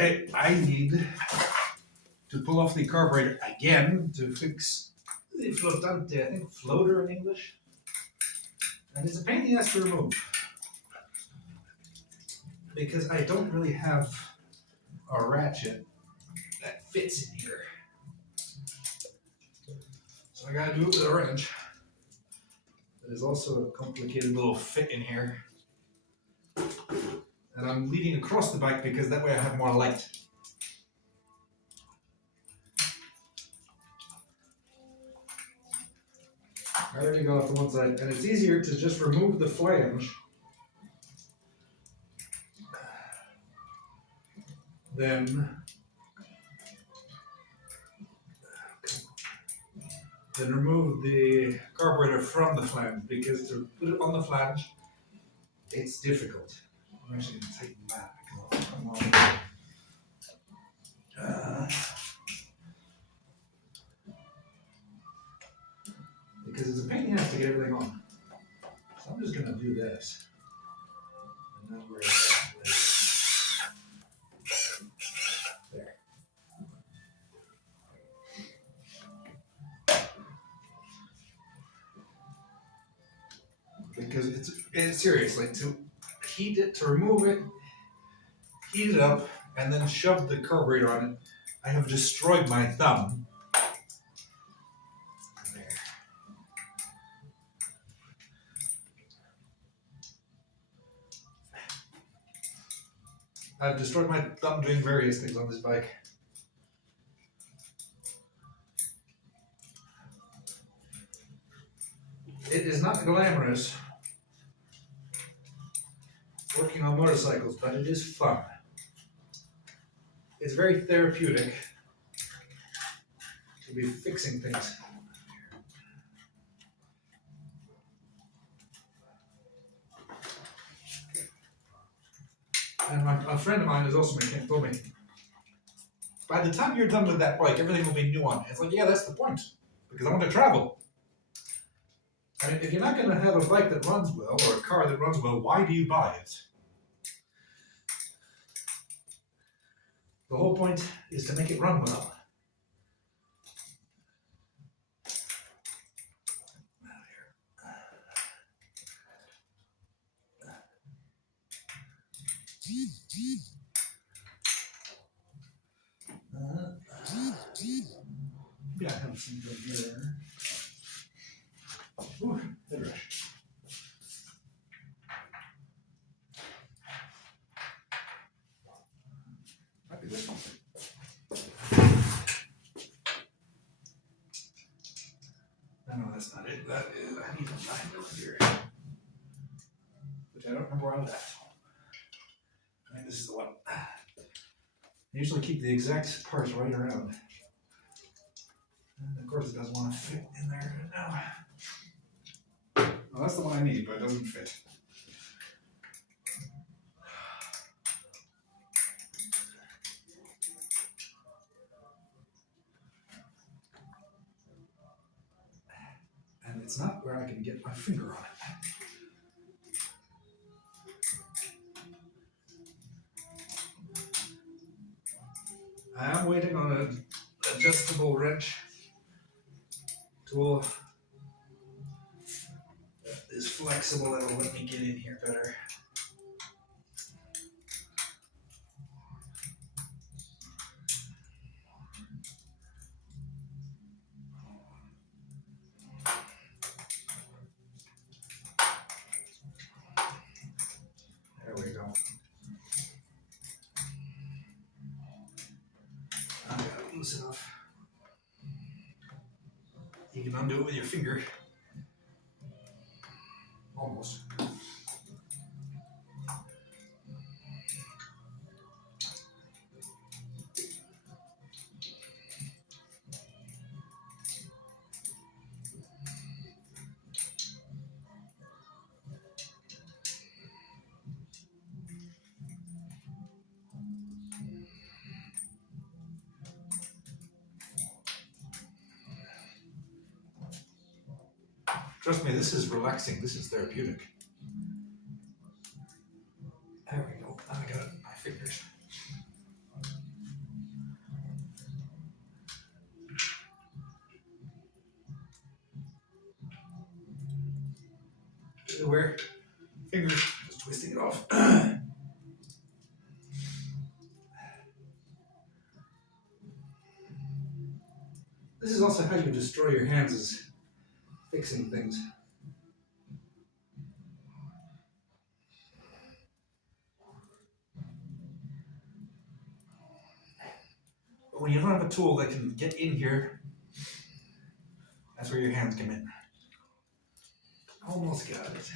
Okay, I need to pull off the carburetor again to fix the floatante, I think floater in English. And it's a pain in the ass to remove. Because I don't really have a ratchet that fits in here. So I gotta do it with a wrench. There's also a complicated little fit in here. And I'm leading across the bike because that way I have more light. I already got off the one side, and it's easier to just remove the flange than remove the carburetor from the flange, because to put it on the flange, it's difficult. I'm actually going to tighten that because come on. Because it's a pain in the ass to get everything on. So I'm just going to do this. And then we're there. Because it's seriously, to heat it, to remove it, heat it up, and then shove the carburetor on it, I have destroyed my thumb. There. I've destroyed my thumb doing various things on this bike. It is not glamorous working on motorcycles, but it is fun. It's very therapeutic to be fixing things. And a friend of mine who's also a mechanic told me, by the time you're done with that bike, everything will be new on it. It's like, yeah, that's the point, because I want to travel. I mean, if you're not going to have a bike that runs well, or a car that runs well, why do you buy it? The whole point is to make it run well. Yeah, I have some good here. Ooh, head rush. Might be this one. No, that's not it. That is, I need to find it here. Which I don't remember where I was at. I think this is the one. I usually keep the exact parts right around. And of course it doesn't want to fit in there now. Well, that's the one I need, but it doesn't fit. And it's not where I can get my finger on it. I am waiting on an adjustable wrench tool that is flexible, that will let me get in here better. There we go. I got it loose enough. You can undo it with your finger. Almost. Trust me, this is relaxing. This is therapeutic. There we go. Now I got it in my fingers. wear. Fingers, just twisting it off. This is also how you destroy your hands, is fixing things. But when you don't have a tool that can get in here, that's where your hands come in. Almost got it.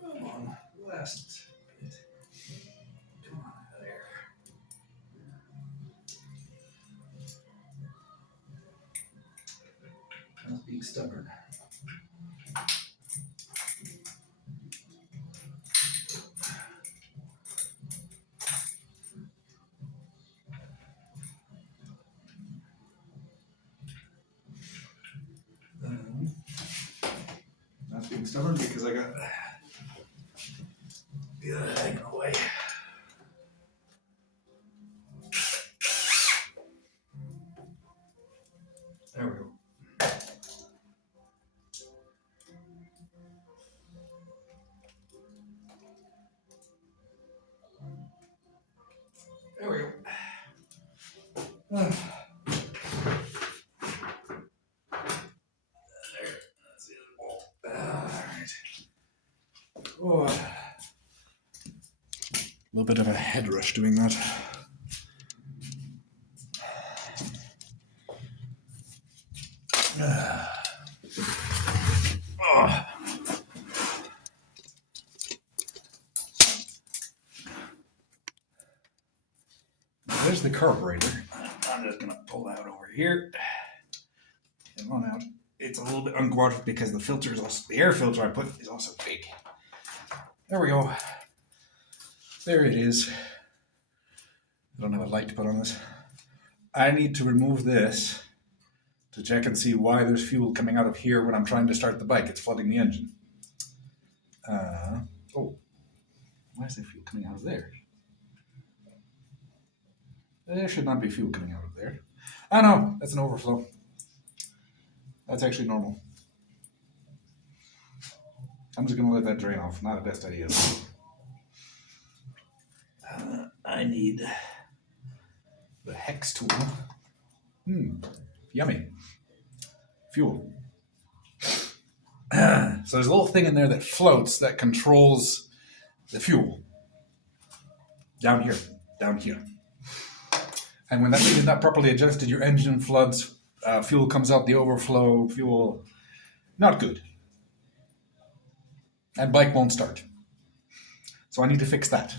Come on, last bit. Come on, there. I was being stubborn. Not being stubborn because I got the other hanging away. There we go. There we go. There. That's the other wall. Alright. Oh. A little bit of a head rush doing that. Oh. There's the carburetor. I'm just gonna pull that over here. Come on out. It's a little bit unguarded because the filter is also, the air filter I put is also big. There we go. There it is. I don't have a light to put on this. I need to remove this to check and see why there's fuel coming out of here when I'm trying to start the bike. It's flooding the engine. Oh, why is there fuel coming out of there? There should not be fuel coming out of there. Oh no, that's an overflow. That's actually normal. I'm just going to let that drain off. Not the best idea. I need the hex tool. Yummy. Fuel. So there's a little thing in there that floats that controls the fuel. Down here. Down here. And when that thing is not properly adjusted, your engine floods, fuel comes out the overflow, fuel, not good. And bike won't start. So I need to fix that.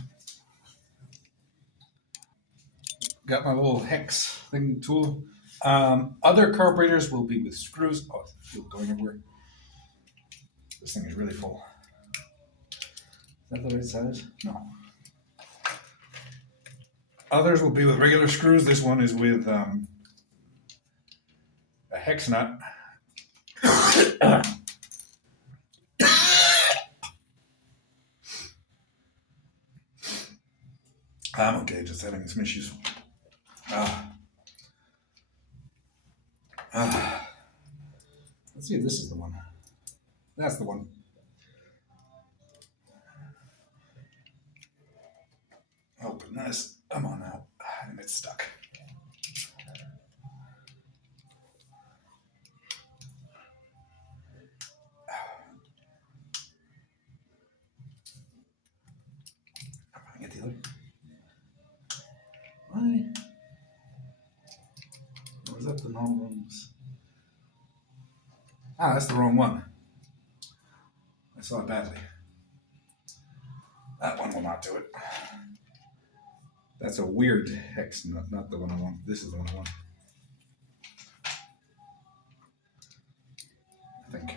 Got my little hex thing tool. Other carburetors will be with screws. Oh, fuel going everywhere. This thing is really full. Is that the right size? No. Others will be with regular screws. This one is with a hex nut. I'm okay, just having some issues. Let's see if this is the one. That's the one. Open this. Come on now. And it's stuck. I'm going to get the other. Why? Or is that the wrong ones? Ah, that's the wrong one. I saw it badly. That one will not do it. That's a weird hex nut, not the one I want. This is the one I want. I think.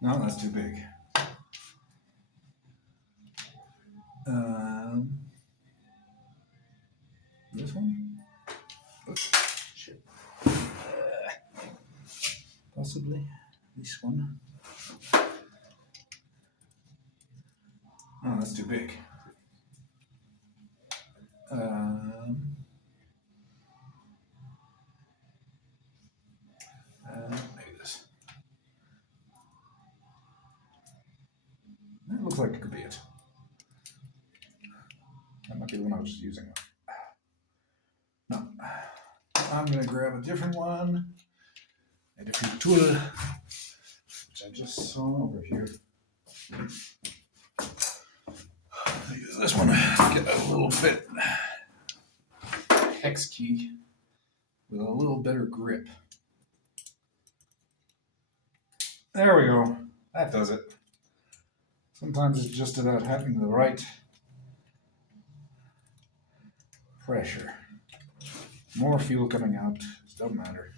No, that's too big. This one? Oh, shit. This one. Oh, that's too big. Maybe this. That looks like it could be it. That might be the one I was using. No. I'm going to grab a different one. A different tool, which I just saw over here. I'll use this one. Get a little bit hex key with a little better grip. There we go. That does it. Sometimes it's just about having the right pressure. More fuel coming out. It doesn't matter.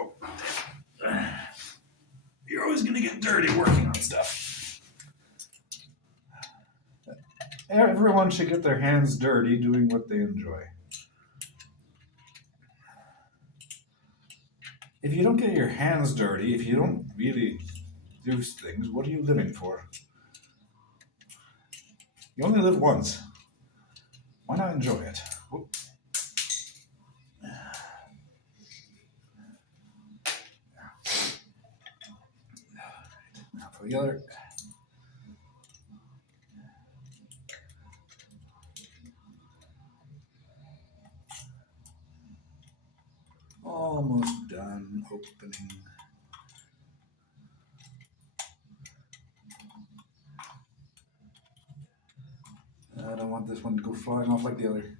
Oh. You're always going to get dirty working on stuff. Everyone should get their hands dirty doing what they enjoy. If you don't get your hands dirty, if you don't really do things, what are you living for? You only live once. Why not enjoy it? Whoop. Now for the other. Almost done opening. I don't want this one to go flying off like the other.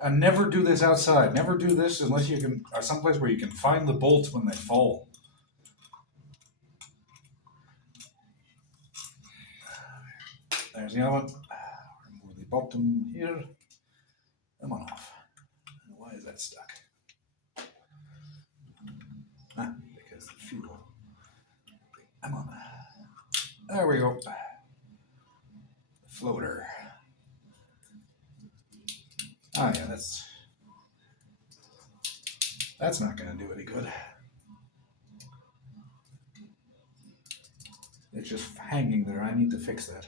And never do this outside. Never do this unless you can, or someplace where you can find the bolts when they fall. There's the other one. Remove the bottom here. Come on off. Why is that stuck? Because the fuel. Come on. There we go. Floater. Ah, yeah, that's not going to do any good. It's just hanging there. I need to fix that.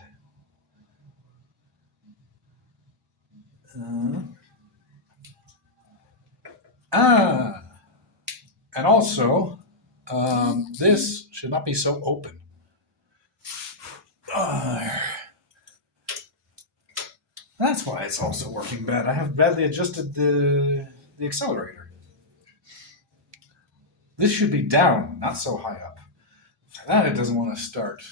And also, this should not be so open. That's why it's also working bad. I have badly adjusted the accelerator. This should be down, not so high up. For that, it doesn't want to start.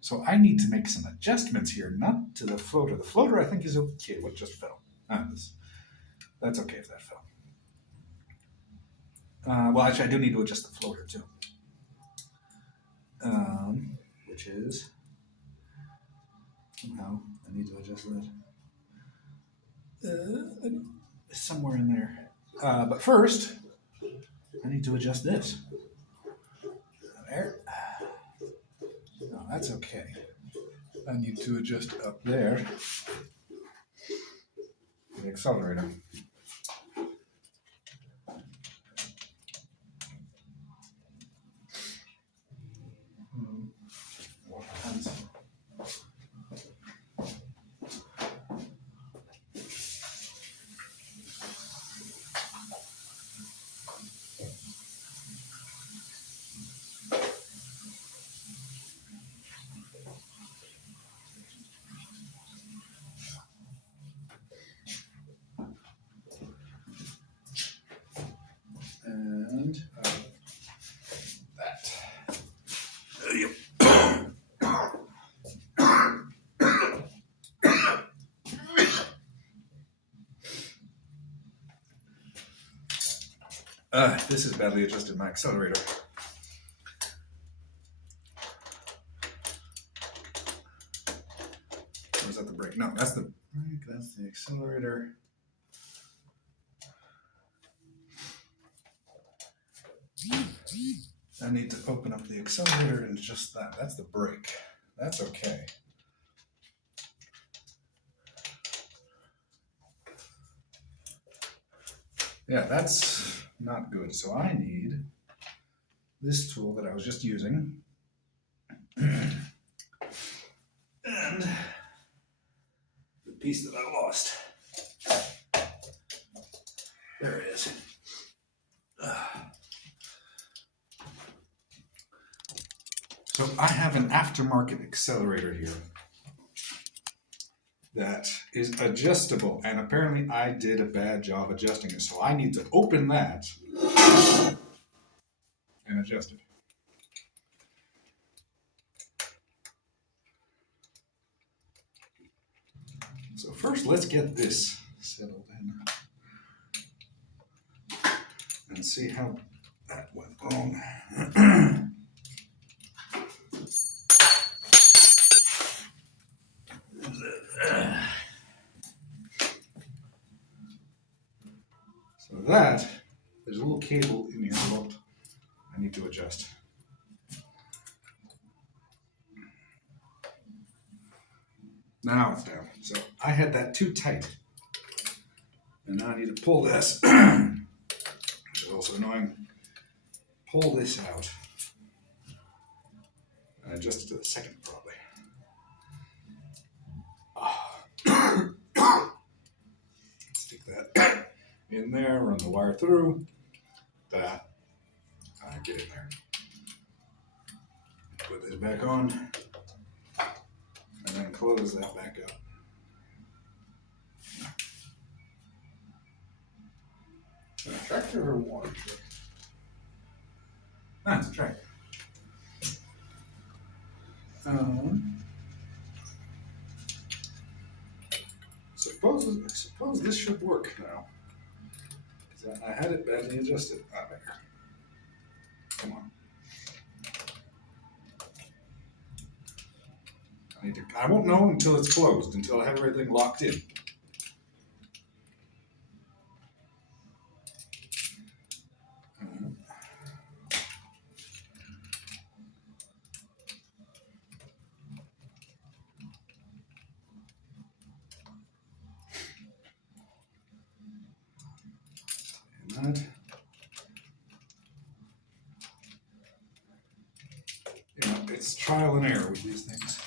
So I need to make some adjustments here, not to the floater. The floater, I think, is okay. What just fell? That's okay if that fell. Well, actually, I do need to adjust the floater, too. Which is... Somehow, I need to adjust that. Somewhere in there. But first, I need to adjust this. There. No, that's okay. I need to adjust up there the accelerator. Wash my hands. And that. This has badly adjusted my accelerator. Or is that the brake? No, that's the brake, that's the accelerator. I need to open up the accelerator and adjust that. That's the brake. That's okay. Yeah, that's not good. So I need this tool that I was just using. And the piece that I lost. There it is. So I have an aftermarket accelerator here that is adjustable, and apparently I did a bad job adjusting it. So I need to open that and adjust it. So first, let's get this settled in and see how that went wrong. So that, there's a little cable in here that I need to adjust. Now it's down. So I had that too tight. And now I need to pull this, which is also annoying. Pull this out. And adjust it to the second probably. Stick that in there, run the wire through. That. Get in there. Put this back on. And then close that back up. A tractor or a water truck? Ah, it's a tractor. Suppose this should work now. I had it badly adjusted. Ah, there. Come on. I won't know until it's closed, until I have everything locked in. And that. You know, it's trial and error with these things.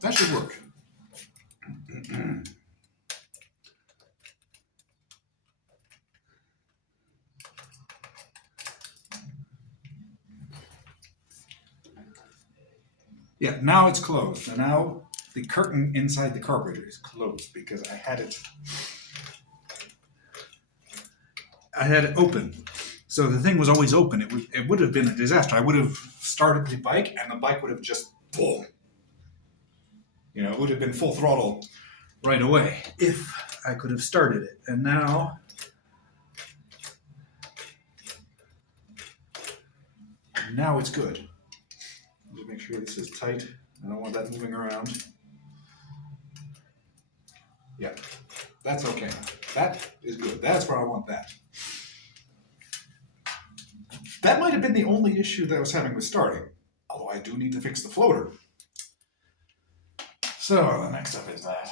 That should work. Yeah, now it's closed. And now the curtain inside the carburetor is closed because I had it open. So the thing was always open. It would have been a disaster. I would have started the bike and the bike would have just boom. You know, it would have been full throttle right away if I could have started it. And now it's good. Just make sure this is tight. I don't want that moving around. Yeah, that's okay. That is good. That's where I want that. That might have been the only issue that I was having with starting, although I do need to fix the floater. So the next step is that.